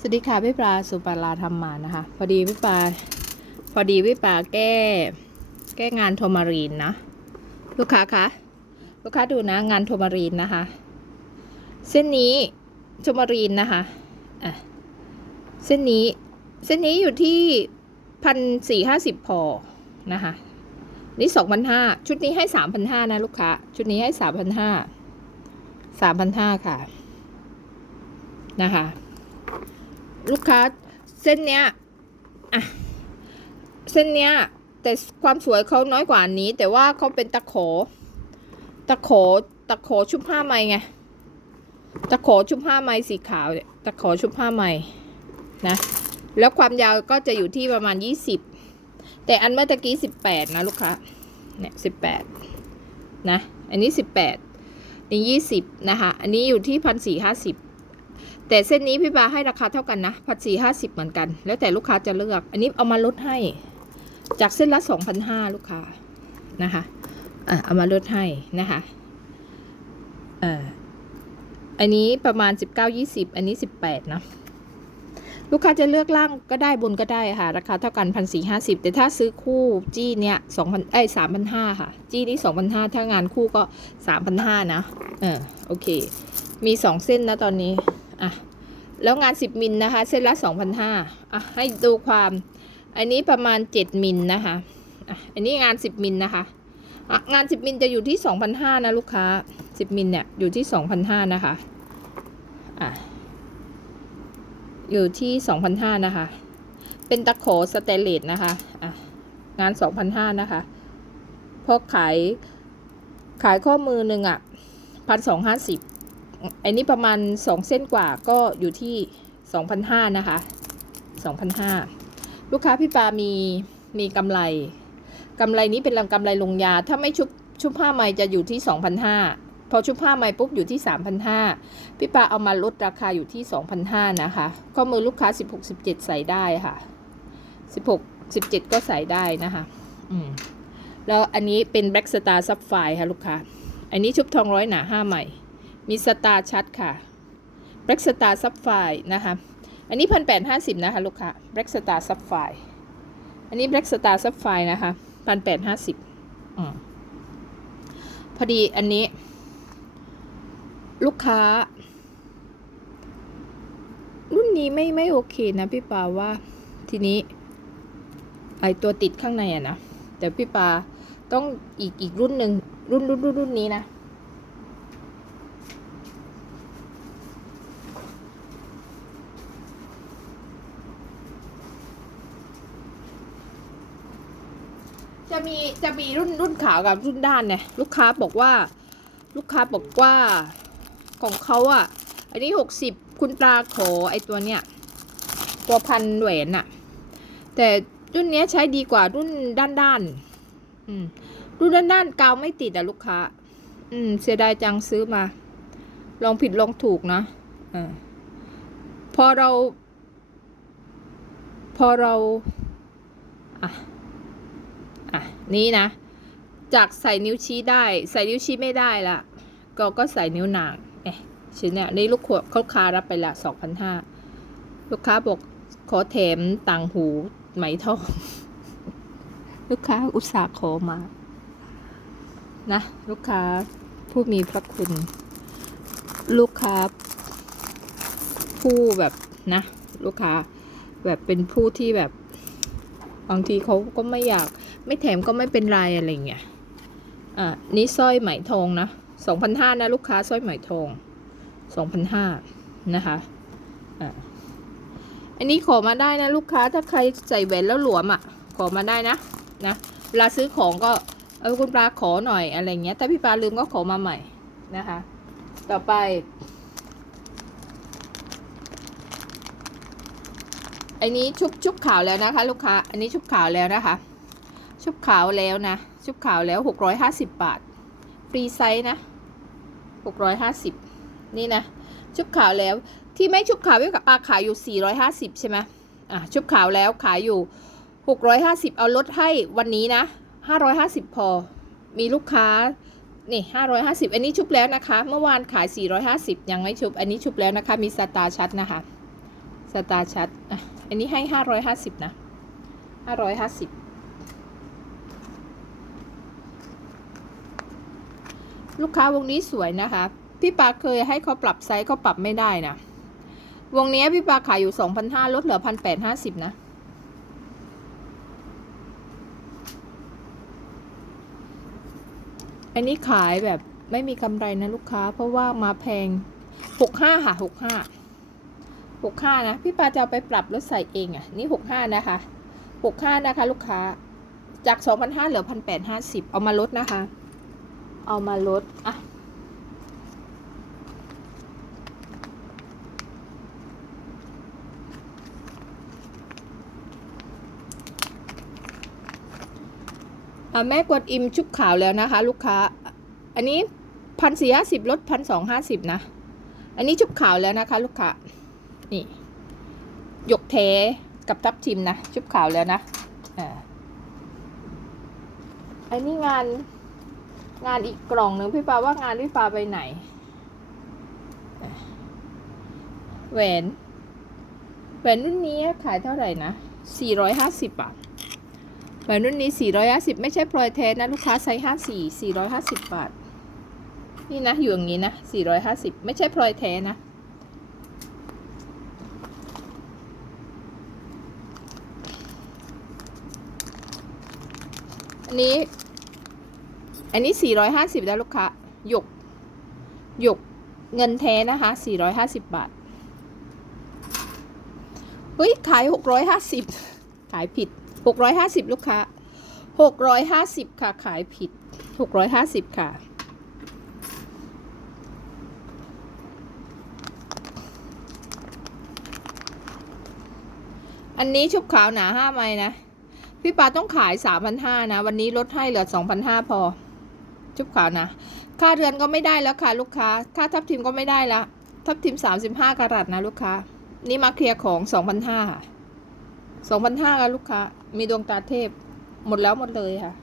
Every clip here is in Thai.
สวัสดีค่ะพี่ปลาสุปาราทำมานะคะ พอดีพี่ปลาพอดีพี่ปลาแก้ แก้งานโทมารีนนะ ลูกค้าคะลูกค้าดูนะงานโทมารีนนะคะ เส้นนี้โทมารีนนะคะอะเส้นนี้เส้นนี้อยู่ที่พันสี่ห้าสิบพอนะคะนี่สองพันห้าชุดนี้ให้สามพันห้านะลูกค้า ชุดนี้ให้สามพันห้าสามพันห้าค่ะ นะคะ ลูกค้าเส้นเนี้ยอะเส้นเนี้ยแต่ความสวยเขาน้อยกว่านี้ แต่ว่าเขาเป็นตะโขตะโขตะโขชุบผ้าไหมไงตะโขชุบผ้าไหมสีขาวเนี่ยตะโขชุบผ้าไหมนะแล้วความยาวก็จะอยู่ที่ประมาณ 20 แต่อันเมื่อตะกี้ 18 นะลูกค้าเนี่ย18 นะ อันนี้ 18นี่20 นะคะ อันนี้อยู่ที่ 1,450 แต่เส้นนี้พี่บาให้ราคาเท่ากันนะพันสี่ห้าสิบเหมือนกัน แล้วแต่ลูกค้าจะเลือก อันนี้เอามาลดให้ จากเส้นละสองพันห้าลูกค้านะคะอะเอามาลดให้นะคะอ่าอันนี้ประมาณสิบเก้ายี่สิบอันนี้สิบแปดนะลูกค้าจะเลือกล่างก็ได้บนก็ได้ค่ะ ราคาเท่ากันพันสี่ห้าสิบแต่ถ้าซื้อคู่จี้เนี่ยสองพันเอ้ยสามพันห้าค่ะ จี้นี้สองพันห้าถ้างานคู่ก็สามพันห้านะเออโอเค มีสองเส้นนะตอนนี้ อะแล้วงาน 10 มิลนะคะ เส้นละ 2,500อะให้ดูความ อันนี้ประมาณ 7 มิลนะคะอะอันนี้งาน 10 มิลนะคะอะงาน 10 มิลจะอยู่ที่ 2,500นะลูกค้า 10 มิลเนี่ยอยู่ที่ 2,500นะคะอะอยู่ที่ 2,500นะคะ เป็นตะโขสเตเลสนะคะอะงาน 2,500นะคะพอขายขายข้อมือหนึ่งอะพันสองห้าสิบ อันนี้ประมาณ 2 เส้นกว่าก็อยู่ที่2,500นะคะ2,500ลูกค้าพี่ปามีมีกำไรกำไรนี้เป็นกำไรลงยา ถ้าไม่ชุบชุบผ้าไหมจะอยู่ที่2,500พอชุบผ้าไหมปุ๊บอยู่ที่3,500พี่ปาเอามาลดราคาอยู่ที่2,500นะคะข้อมือลูกค้า 16 17 ใส่ได้ค่ะ 16 17 ก็ใส่ได้นะคะอืมแล้วอันนี้เป็น Black Star Sapphire ค่ะลูกค้า อันนี้ชุบทองร้อยหนาห้าใหม่ มีสตาร์ชัดค่ะ Black Star Sapphire นะคะอันนี้พันแปดห้าสิบนะคะลูกค้า Black Star Sapphire อันนี้ Black Star Sapphire นะคะพันแปดห้าสิบพอดีอันนี้ ลูกค้า รุ่นนี้ไม่ไม่โอเคนะพี่ปาว่าทีนี้ ไอตัวติดข้างในอะนะแต่พี่ปาต้องอีกอีกรุ่นหนึ่งรุ่นรุ่นรุ่นรุ่นนี้นะ จะมีจะมีรุ่นรุ่นขาวกับรุ่นด้านเนี่ยลูกค้าบอกว่า ลูกค้าบอกว่าของเขาอะ อันนี้หกสิบคุณปลาขอไอตัวเนี้ยตัวพันแหวนอะแต่รุ่นเนี้ยใช้ดีกว่ารุ่นด้านด้านรุ่นด้านด้านกาวไม่ติดอะลูกค้า อืม เสียดายจังซื้อมา ลองผิดลองถูกนะอพอเรา พอเรา อะ อะนี่นะ จากใส่นิ้วชี้ได้ ใส่นิ้วชี้ไม่ได้ละก็ก็ใส่นิ้วนางเอ๊ะชิ้นเนี่ยนี่ลูกขวดเขาคารับไปละสองพันห้าลูกค้าบอกขอแถมต่างหูไหมทอง ลูกค้าอุตส่าห์ขอมา นะ ลูกค้าผู้มีพระคุณ ลูกค้า ผู้แบบนะ ลูกค้าแบบเป็นผู้ที่แบบบางทีเขาก็ไม่อยาก ไม่แถมก็ไม่เป็นไรอะไรเงี้ยอะนี่สร้อยไหมทองนะสองพันห้านะลูกค้าสร้อยไหมทองสองพันห้านะคะอะอันนี้ขอมาได้นะลูกค้าถ้าใครใส่แหวนแล้วหลวมอะ ขอมาได้นะนะเวลาซื้อของก็เออคุณปลาขอหน่อยอะไรเงี้ย แต่พี่ปลาลืมก็ขอมาใหม่นะคะ ต่อไป อันนี้ชุบชุบขาวแล้วนะคะ ลูกค้า อันนี้ชุบขาวแล้วนะคะ ชุบขาวแล้วนะ ชุบขาวแล้ว 650 บาท ฟรีไซส์นะ 650 นี่นะ ชุบขาวแล้วที่ไม่ชุบขาวกับปลาขายอยู่ 450 ใช่ไหมอะชุบขาวแล้วขายอยู่ 650 เอาลดให้วันนี้นะ 550 พอ มีลูกค้า นี่ 550 อันนี้ชุบแล้วนะคะ เมื่อวานขาย 450 ยังไม่ชุบ อันนี้ชุบแล้วนะคะ มีสตาร์ชัดนะคะสตาร์ชัดอะอันนี้ให้ 550 นะ 550 ลูกค้าวงนี้สวยนะคะ พี่ปาเคยให้เขาปรับไซส์เขาปรับไม่ได้นะวงนี้พี่ปาขายอยู่สองพันห้าลดเหลือพันแปดห้าสิบนะ อันนี้ขายแบบไม่มีกำไรนะลูกค้า เพราะว่ามาแพงหกห้าค่ะหกห้าหกห้านะ พี่ปาจะไปปรับลดใส่เองอะ่ะ นี่หกห้านะคะหกห้านะคะ ลูกค้า จากสองพันห้าเหลือพันแปดห้าสิบเอามาลดนะคะ เอามาลดอะอะแม่กวดอิมชุบขาวแล้วนะคะ ลูกค้า อันนี้พันสี่ห้าสิบลดพันสองห้าสิบนะ อันนี้ชุบขาวแล้วนะคะ ลูกค้า นี่หยกเทกับทับทิมนะ ชุบขาวแล้วนะอ่าอันนี้งาน งานอีกกล่องหนึ่งพี่ปาว่างานพี่ปาไปไหน แหวนแหวนรุ่นนี้ขายเท่าไหร่นะสี่ร้อยห้าสิบบาทแหวนรุ่นนี้ 450 ไม่ใช่พลอยแท้นะลูกค้าไซส์54 450 บาท นี่นะ อยู่อย่างนี้นะ 450 ไม่ใช่พลอยแท้นะอันนี้ อันนี้ 450แล้วลูกค้าหยกหยกเงินแท้นะคะ 450 บาท เฮ้ย ขาย 650 ขายผิด 650 ลูกค้า 650 ค่ะ ขายผิด 650 ค่ะ อันนี้ชุบขาวหนาห้าไม้นะ พี่ปาต้องขาย 3,500 นะ วันนี้ลดให้เหลือ 2,500 พอ ชุบขานะค่าเรือนก็ไม่ได้แล้วค่ะลูกค้า ค่าทับทิมก็ไม่ได้ล้วทับทิม 35กะรัตนะลูกค้า นี่มาเคลียร์ของ 2,500ค่ะสองพันห้าค่ะลูกค้า มีดวงตาเทพ หมดแล้วหมดเลยค่ะ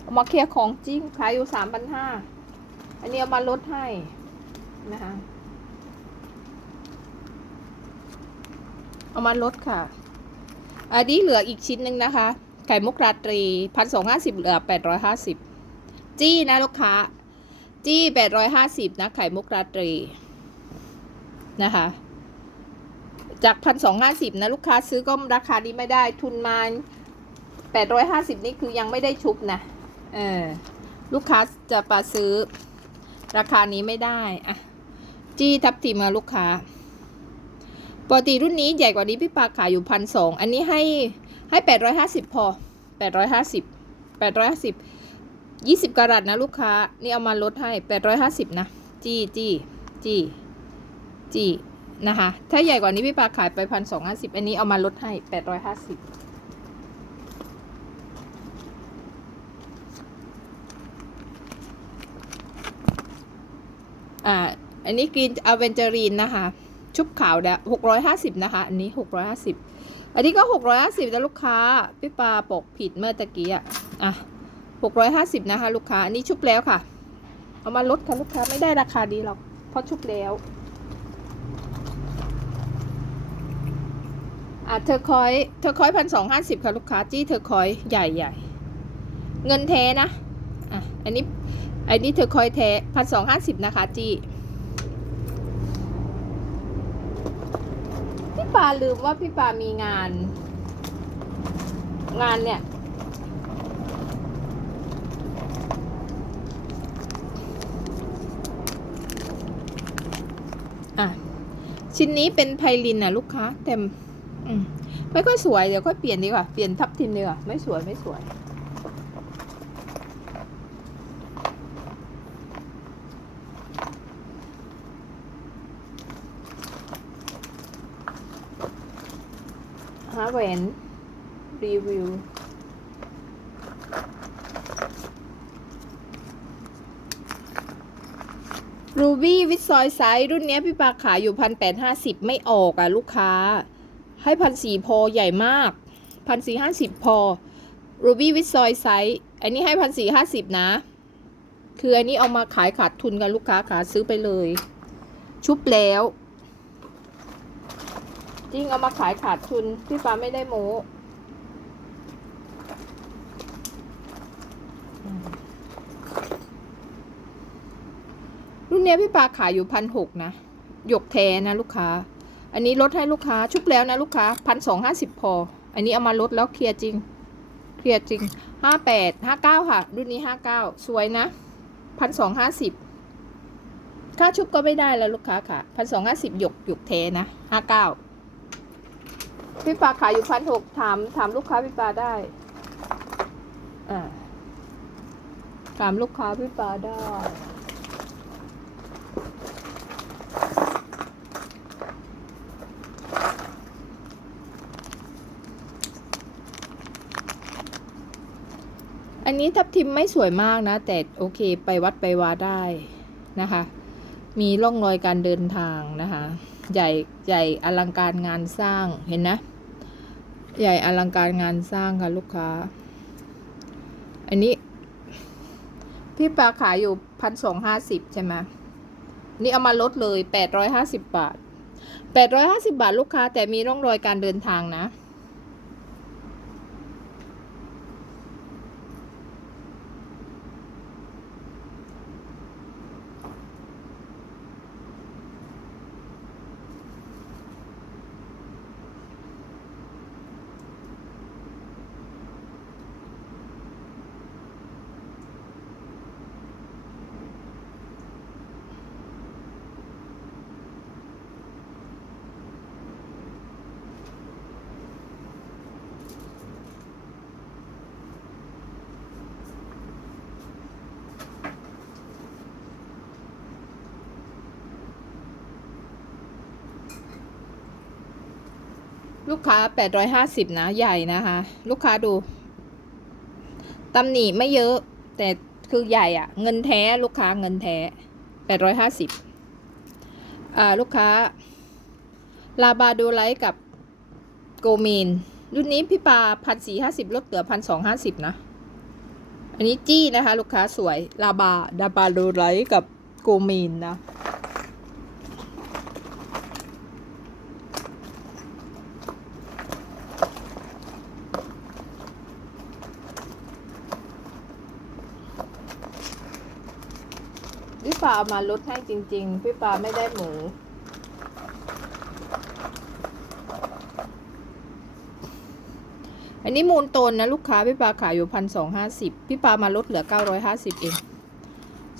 เอามาเคลียร์ของจริงขายอยู่สามพันห้าอันนี้เอามาลดให้นะคะเอามาลดค่ะ อันนี้เหลืออีกชิ้นหนึ่งนะคะไก่มุกราตรีพันสองห้าสิบเหลือแปดร้อยห้าสิบ จี้นะลูกค้า จี้แปดร้อยห้าสิบนะไข่มุกราตรีนะคะ จากพันสองห้าสิบนะลูกค้าซื้อก็ราคานี้ไม่ได้ทุนมาแปดร้อยห้าสิบนี่คือยังไม่ได้ชุบนะเออลูกค้าจะปาซื้อ ราคานี้ไม่ได้อะจี้ทับทิมมาลูกค้าปกติรุ่นนี้ใหญ่กว่านี้พี่ปาขายอยู่พันสองอันนี้ให้ให้แปดร้อยห้าสิบพอแปดร้อยห้าสิบแปดร้อยห้าสิบ ยี่สิบกรัตนะลูกค้า นี่เอามาลดให้แปดร้อยห้าสิบนะ จี้จี้จี้จี้นะคะ ถ้าใหญ่กว่านี้พี่ปาขายไปพันสองห้าสิบอันนี้เอามาลดให้แปดร้อยห้าสิบอ่า อันนี้กรีนอเวนเจอรีนนะคะ ชุบขาวแล้หกร้อยห้าสิบนะคะ อันนี้หกร้อยห้าสิบอันนี้ก็หกร้อยห้าสิบนะลูกค้า พี่ปาปกผิดเมื่อตะกี้อะอะ หกร้อยห้าสิบนะคะ ลูกค้า อันนี้ชุบแล้วค่ะ เอามาลดค่ะลูกค้าไม่ได้ราคาดีหรอก เพราะชุบแล้วอะเธอคอยเธอคอยพันสองห้าสิบค่ะลูกค้าจี้เธอคอยใหญ่ใหญ่เงินแท้นะอะอันนี้อันนี้เธอคอยแท้พันสองห้าสิบนะคะจี้พี่ปาลืมว่าพี่ปามีงาน งานเนี่ย อะ ชิ้นนี้เป็นไพลินน่ะลูกค้าแต่อืมไม่ค่อยสวยเดี๋ยวค่อยเปลี่ยนดีกว่าเปลี่ยนทับทิมดีกว่าไม่สวยไม่สวย หาแหวนรีวิว รูบี้วิทซอยไซส์รุ่นนี้พี่ปาขายอยู่พันแปดห้าสิบไม่ออกอะลูกค้า ให้พันสี่พอใหญ่มากพันสี่ห้าสิบพอรูบี้วิทซอยไซส์อันนี้ให้พันสี่ห้าสิบนะ คืออันนี้เอามาขายขาดทุนกันลูกค้าขาซื้อไปเลย ชุบแล้วจริงเอามาขายขาดทุนพี่ปาไม่ได้โม้อืมรุ่น เนี้ยพี่ปาขายอยู่พันหกนะ หยกแท้นะลูกค้า อันนี้ลดให้ลูกค้าชุบแล้วนะลูกค้าพันสองห้าสิบพอ อันนี้เอามาลดแล้วเคลียร์จริง เคลียร์จริงห้าแปดห้าเก้าค่ะ รุ่นนี้ห้าเก้าสวยนะพันสองห้าสิบค่าชุบก็ไม่ได้แล้วลูกค้าค่ะพันสองห้าสิบหยกหยกแท้นะห้าเก้าพี่ปาขายอยู่พันหกถามถามลูกค้าพี่ปาได้ อ่าถามลูกค้าพี่ปาได้ นนี้ทับทิมไม่สวยมากนะ แต่โอเคไปวัดไปวาได้นะคะ มีร่องรอยการเดินทางนะคะ ใหญ่ใหญ่อลังการงานสร้างเห็นนะ ใหญ่อลังการงานสร้างค่ะลูกค้า อันนี้พี่ปลาขายอยู่พันสองห้าสิบใช่ไหมนี่เอามาลดเลยแปดร้อยห้าสิบบาทแปดร้อยห้าสิบาทลูกค้าแต่มีร่องรอยการเดินทางนะ ลูกค้า 850 นะ ใหญ่นะคะ ลูกค้าดูตำหนิไม่เยอะ แต่คือใหญ่อะเงินแท้ลูกค้าเงินแท้ 850อ่าลูกค้า ลาบาโดไลท์กับโกมีนรุ่นนี้พี่ปาพันสี่ห้าสิบลดเหลือพันสองห้าสิบนะ อันนี้จี้นะคะ ลูกค้าสวย ลาบาดาบาโดไลท์กับโกมีนนะ ปาเอามาลดให้จริง ๆ พี่ปาไม่ได้หมูอันนี้มูลตนนะลูกค้าพี่ปาขายอยู่พันสองห้าสิบพี่ปามาลดเหลือเก้าร้อยห้าสิบเอง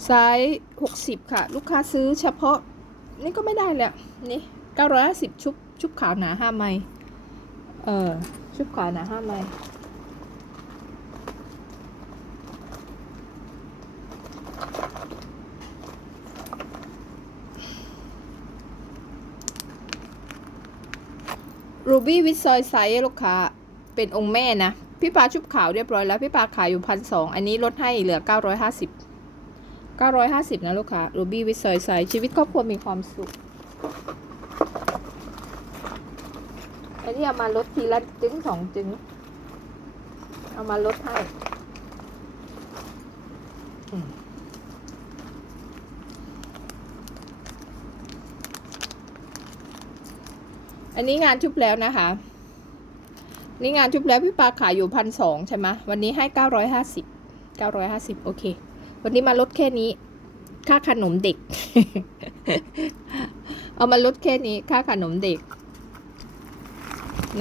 ไซส์หกสิบค่ะ ลูกค้าซื้อเฉพาะ นี่ก็ไม่ได้แหละนี่เก้าร้อยห้าสิบชุบชุบขาวหนาห้าไมล์เออชุบขาวหนาห้าไม รูบี้วิ z ซอยไซส์ลูกค้า เป็นองค์แม่นะ พี่ปาชุบขาวเรียบร้อยแล้ว พี่ปาขายอยู่พันสองอันนี้ลดให้เหลือเก้าร้อยห้าสิบเก้าร้อยห้าสิบนะลูกค้ารูบี้วิ z ซอยไซส์ชีวิตครอบครัวมีความสุขอันนี้เอามาลดทีละจึงสองจึง เอามาลดให้ อันนี้งานชุบแล้วนะคะ นี่งานชุบแล้วพี่ปาขายอยู่พันสองใช่ไหมวันนี้ให้เก้าร้อยห้าสิบเก้าร้อยห้าสิบโอเค วันนี้มาลดแค่นี้ ค่าขนมเด็ก เอามาลดแค่นี้ค่าขนมเด็ก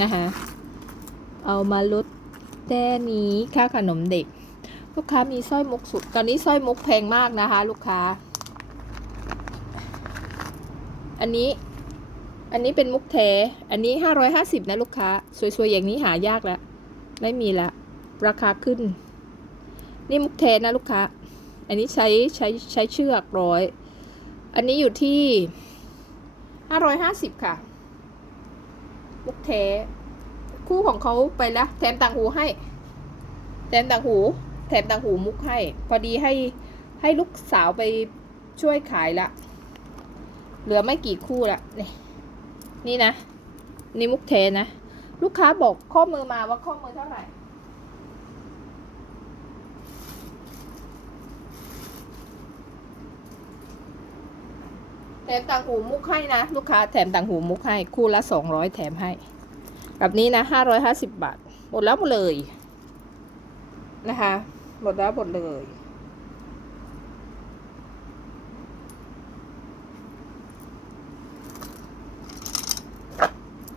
นะคะ เอามาลดแค่นี้ค่าขนมเด็ก ลูกค้ามีสร้อยมุกสุด ตอนนี้สร้อยมุกแพงมากนะคะ ลูกค้า อันนี้ อันนี้เป็นมุกแท้ อันนี้ห้าร้อยห้าสิบนะลูกค้า สวยๆ อย่างนี้หายากแล้ว ไม่มีละ ราคาขึ้น นี่มุกแท้นะลูกค้า อันนี้ใช้ใช้ใช้เชือกร้อย อันนี้อยู่ที่ห้าร้อยห้าสิบค่ะ มุกแท้ คู่ของเขาไปแล้วแถมต่างหูให้ แถมต่างหู แถมต่างหูมุกให้ พอดีให้ให้ลูกสาวไปช่วยขายละ เหลือไม่กี่คู่ละนี่ นี่นะ นี่มุกเทนะ ลูกค้าบอกข้อมือมาว่าข้อมือเท่าไหร่ แถมต่างหูมุกให้นะ ลูกค้าแถมต่างหูมุกให้ คู่ละสองร้อยแถมให้ กับนี้นะห้าร้อยห้าสิบบาท หมดแล้วหมดเลย นะคะ หมดแล้วหมดเลย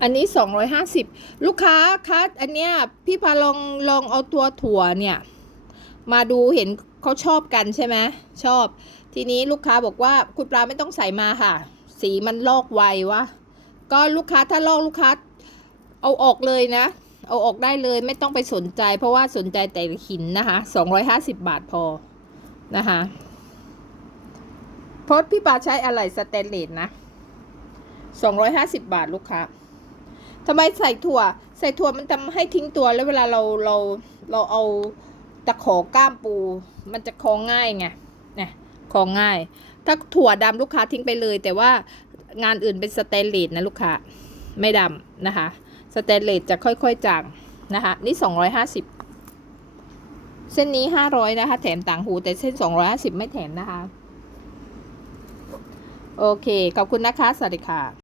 อันนี้สองร้อยห้าสิบลูกค้าคะอันเนี้ยพี่พาลองลองเอาตัวถั่วเนี่ย มาดูเห็นเขาชอบกันใช่ไหมชอบ ทีนี้ลูกค้าบอกว่าคุณปลาไม่ต้องใส่มาค่ะ สีมันลอกไววะก็ลูกค้าถ้าลอกลูกค้า เอาออกเลยนะ เอาออกได้เลยไม่ต้องไปสนใจ เพราะว่าสนใจแต่หินนะคะสองร้อยห้าสิบบาทพอนะคะพราะพี่ปลาใช้อะไรสแตนเลสนะสองร้อยห้าสิบบาทลูกค้า ทำไมใส่ถั่ว ใส่ถั่วมันทำให้ทิ้งตัวแล้วเวลาเราเราเราเอาตะขอก้ามปู มันจะคล้องง่ายไงนี่ยคล้องง่าย ถ้าถั่วดำลูกค้าทิ้งไปเลย แต่ว่างานอื่นเป็นสแตนเลสนะลูกค้าไม่ดำนะคะสแตนเลสจะค่อยๆจางนะคะ นี่ 250 เส้นนี้ 500 นะคะ แถมต่างหูแต่เส้น 250 ไม่แถมนะคะ โอเค ขอบคุณนะคะ สวัสดีค่ะ